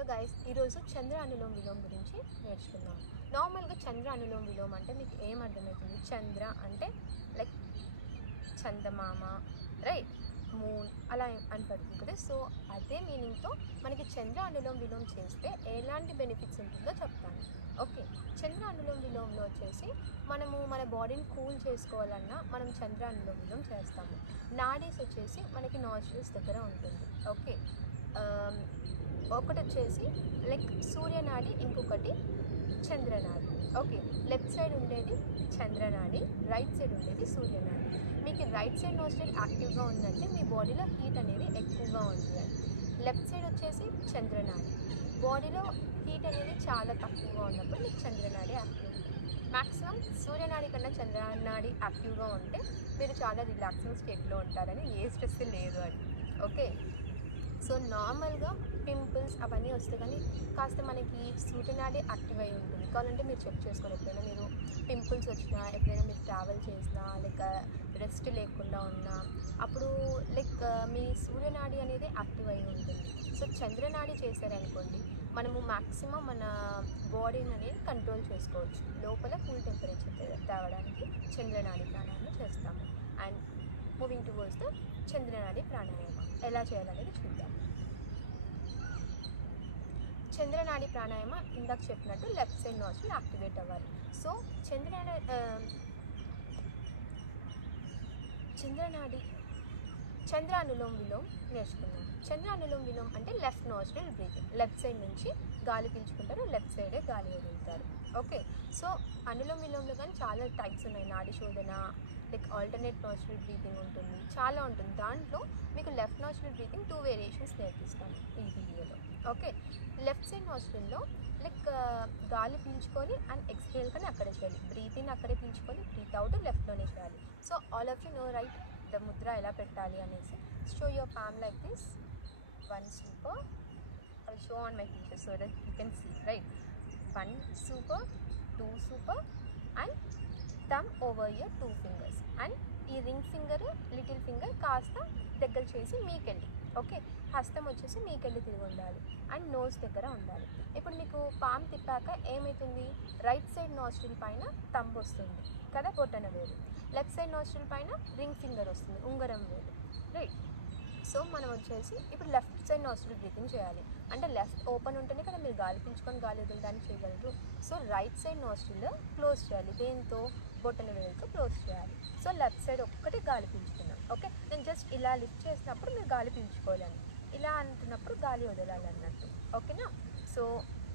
Hello guys, ఈరోజు చంద్ర అనులోమ విలోమ గురించి నేర్చుకుందాం. నార్మల్గా చంద్ర అనులోమ విలోమ అంటే మీకు ఏం అర్థమవుతుంది? చంద్ర అంటే లైక్ చందమామ, రైట్, మూన్ అలా అని పడుతుంది కదా. సో అదే మీనింగ్తో మనకి చంద్ర అనులోమ విలోమ చేస్తే ఎలాంటి బెనిఫిట్స్ ఉంటుందో చెప్తాను. ఓకే, చంద్ర అనులోమ విలోమలో వచ్చేసి మనము మన బాడీని కూల్ చేసుకోవాలన్నా మనం చంద్ర అనులోమ విలోమ చేస్తాము. నాడీస్ వచ్చేసి మనకి నాస్ట్రిల్స్ దగ్గర ఉంటుంది. ఓకే, ఒకటి వచ్చేసి లైక్ సూర్యనాడి, ఇంకొకటి చంద్రనాడి. ఓకే, లెఫ్ట్ సైడ్ ఉండేది చంద్రనాడి, రైట్ సైడ్ ఉండేది సూర్యనాడి. మీకు రైట్ సైడ్ నోస్ట్రిల్ యాక్టివ్గా ఉందంటే మీ బాడీలో హీట్ అనేది ఎక్కువగా ఉంది. లెఫ్ట్ సైడ్ వచ్చేసి చంద్రనాడి, బాడీలో హీట్ అనేది చాలా తక్కువగా ఉన్నప్పుడు మీకు చంద్రనాడి యాక్టివ్ ఉంటుంది. మ్యాక్సిమం సూర్యనాడి కన్నా చంద్రనాడి యాక్టివ్గా ఉంటే మీరు చాలా రిలాక్సింగ్ స్టేట్లో ఉంటారని, ఏ స్ట్రెస్ లేదు అని. ఓకే, సో నార్మల్గా పింపుల్స్ అవన్నీ వస్తాయి, కానీ కాస్త మనకి సూర్యనాడి యాక్టివ్ అయి ఉంటుంది. కావాలంటే మీరు చెక్ చేసుకోండి. ఎప్పుడైనా మీరు పింపుల్స్ వచ్చినా, ఎప్పుడైనా మీరు ట్రావెల్ చేసినా, లైక్ రెస్ట్ లేకుండా ఉన్నా, అప్పుడు లైక్ మీ సూర్యనాడి అనేది యాక్టివ్ అయి ఉంటుంది. సో చంద్రనాడి చేశారనుకోండి, మనము మ్యాక్సిమం మన బాడీని అనేది కంట్రోల్ చేసుకోవచ్చు. లోపల కూల్ టెంపరేచర్ తేవడానికి చంద్రనాడి ప్రాణాయామం చేస్తాము. అండ్ మూవింగ్ టువర్డ్స్ ద చంద్రనాడి ప్రాణాయామం ఎలా చేయాలనేది చూద్దాం. చంద్రనాడి ప్రాణాయామ ఇందాక చెప్పినట్టు లెఫ్ట్ సైడ్ నాస్ట్రిల్ యాక్టివేట్ అవ్వాలి. సో చంద్ర అనులోమ విలోమ నేర్చుకుందాం. చంద్ర అనులోమ విలోమ అంటే left nostril breathing. Left side నుంచి గాలి పీల్చుకుంటారు, లెఫ్ట్ సైడే గాలి వదులుతారు. ఓకే, సో అనులోమ విలోమలో కానీ చాలా టైప్స్ ఉన్నాయి. నాడి శోధన, లైక్ ఆల్టర్నేట్ నాస్ట్రిల్ బ్రీతింగ్ ఉంటుంది, చాలా ఉంటుంది. దాంట్లో మీకు లెఫ్ట్ నాస్ట్రిల్ బ్రీతింగ్ 2 వేరియేషన్స్ నేర్పిస్తాను ఈ వీడియోలో. ఓకే, లెఫ్ట్ సైడ్ నాస్ట్రిల్లో లైక్ గాలి పీల్చుకొని అండ్ ఎక్స్హేల్ కానీ అక్కడే చేయాలి. బ్రీత్ ఇన్ అక్కడే పీల్చుకొని, బ్రీత్ అవుట్ లెఫ్ట్లోనే చేయాలి. So all of you know right the mudra ఎలా పెట్టాలి అనేసి. Show your palm like this, one super. I will show on my teacher so that you can see, right. One super, 2 super and thumb over your 2 fingers. And ఈ ring finger, little finger కాస్త దగ్గర చేసి మీకెళ్ళి, okay, హస్తం వచ్చేసి మీకెళ్ళి తిరిగి ఉండాలి and nose దగ్గర ఉండాలి. ఇప్పుడు మీకు పామ్ తిప్పాక ఏమవుతుంది? రైట్ సైడ్ నాస్ట్రిల్ పైన థంబ్ వస్తుంది కదా, బొటన వేలు. లెఫ్ట్ సైడ్ నాస్ట్రిల్ పైన రింగ్ ఫింగర్ వస్తుంది, ఉంగరం వేలు, రైట్. సో మనం వచ్చేసి ఇప్పుడు లెఫ్ట్ సైడ్ నాస్ట్రిల్ బ్రీతింగ్ చేయాలి. అంటే లెఫ్ట్ ఓపెన్ ఉంటేనే కదా మీరు గాలి పీల్చుకొని గాలి వదలడానికి చేయగలరు. So right side nostril close చేయాలి. దేంతో? బొటన వేలుతో క్లోజ్ చేయాలి. సో లెఫ్ట్ సైడ్ ఒక్కటి గాలి పీల్చుకున్నాం. ఓకే, నేను జస్ట్ ఇలా లిఫ్ట్ చేసినప్పుడు మీరు గాలి పీల్చుకోవాలని, ఇలా అంటున్నప్పుడు గాలి వదలాలి అన్నట్టు. ఓకేనా? So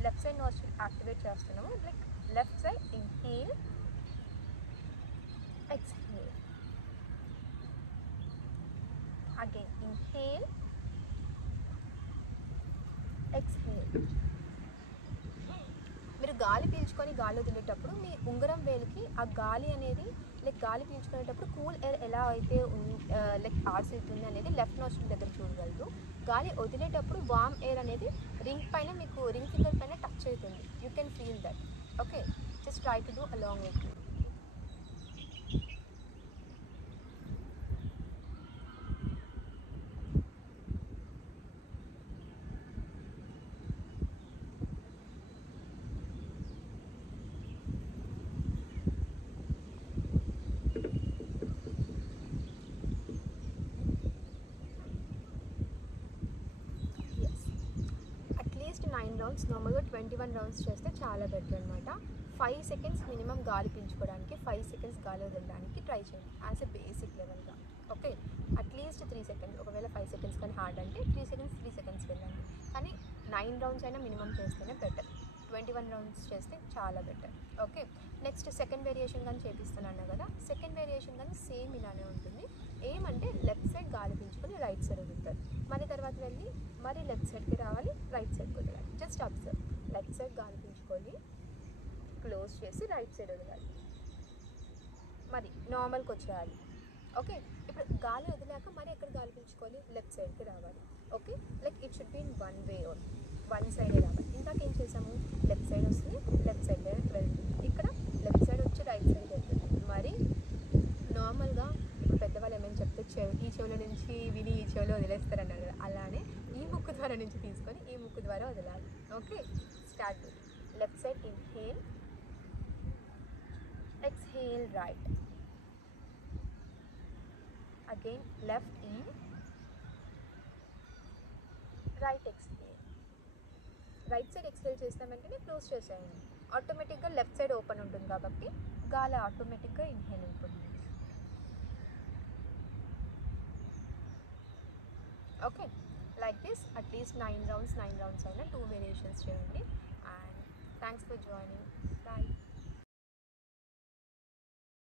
left side nostril activate చేస్తున్నాము. Like left side inhale, exhale, again inhale, exhale. మీరు గాలి పీల్చుకొని గాలి వదిలేటప్పుడు మీ ఉంగరం వేలుకి ఆ గాలి అనేది లైక్ గాలి పీల్చుకునేటప్పుడు కూల్ ఎయిర్ ఎలా అయితే లైక్ పాస్ అవుతుంది అనేది లెఫ్ట్ నాస్ట్రిల్ దగ్గర చూడగలరు. గాలి వదిలేటప్పుడు వామ్ ఎయిర్ అనేది రింగ్ పైన, మీకు రింగ్ ఫింగర్ పైన టచ్ అవుతుంది. You can feel that. Okay, just try to do along with me. At least 9 rounds, నార్మల్గా 21 రౌండ్స్ చేస్తే చాలా బెటర్ అనమాట. 5 సెకండ్స్ మినిమం గాలి పీల్చుకోవడానికి, 5 సెకండ్స్ గాలి వదలడానికి ట్రై చేయండి యాజ్ ఎ బేసిక్ లెవెల్గా. ఓకే, అట్లీస్ట్ 3 సెకండ్స్. ఒకవేళ 5 సెకండ్స్ కానీ హార్డ్ అంటే 3 సెకండ్స్ వెళ్ళండి. కానీ 9 రౌండ్స్ అయినా మినిమం చేస్తేనే బెటర్. 21 రౌండ్స్ చేస్తే చాలా better. Okay, next second variation కానీ చేపిస్తున్నాను కదా. సెకండ్ వేరియేషన్ కానీ సేమ్ ఇలానే ఉంటుంది. ఏమంటే లెఫ్ట్ సైడ్ గాలి పీల్చుకొని రైట్ సైడ్ వదులుతారు, మరి తర్వాత వెళ్ళి మరి లెఫ్ట్ సైడ్కి రావాలి, రైట్ సైడ్కి వదలాలి. జస్ట్ అబ్జర్వ్, లెఫ్ట్ సైడ్ గాలి పీల్చుకొని క్లోజ్ చేసి రైట్ సైడ్ వదలాలి, మరి నార్మల్కి వచ్చేయాలి. ఓకే, ఇప్పుడు గాలి వదిలాక మరి ఎక్కడ గాలి పీల్చుకోవాలి? లెఫ్ట్ సైడ్కి రావాలి. Okay, like it should be in one way own, one సైడే రావాలి. ఇందాక ఏం చేసాము? లెఫ్ట్ సైడ్ వస్తుంది, లెఫ్ట్ సైడ్ వెళ్తుంది. ఇక్కడ లెఫ్ట్ సైడ్ వచ్చి రైట్ సైడ్ వెళ్తుంది. మరి నార్మల్గా ఇప్పుడు పెద్దవాళ్ళు ఏమైనా చెప్తే ఈ చెవిలో నుంచి విని ఈ చెవిలో వదిలేస్తారన్నారు కదా, అలానే ఈ ముక్కు ద్వారా నుంచి తీసుకొని ఈ ముక్కు ద్వారా వదలాలి. Okay, start. Left side inhale, exhale right, again left in, right exhale. Right side exhale చేసిన వెంటనే క్లోజ్ చేసేయండి. ఆటోమేటిక్గా లెఫ్ట్ సైడ్ ఓపెన్ ఉంటుంది కాబట్టి గాలి ఆటోమేటిక్గా ఇన్హేల్ ఉంటుంది. Okay, like this at least 9 rounds అయినా 2 వేరియేషన్స్ చేయండి. And thanks for joining. Bye.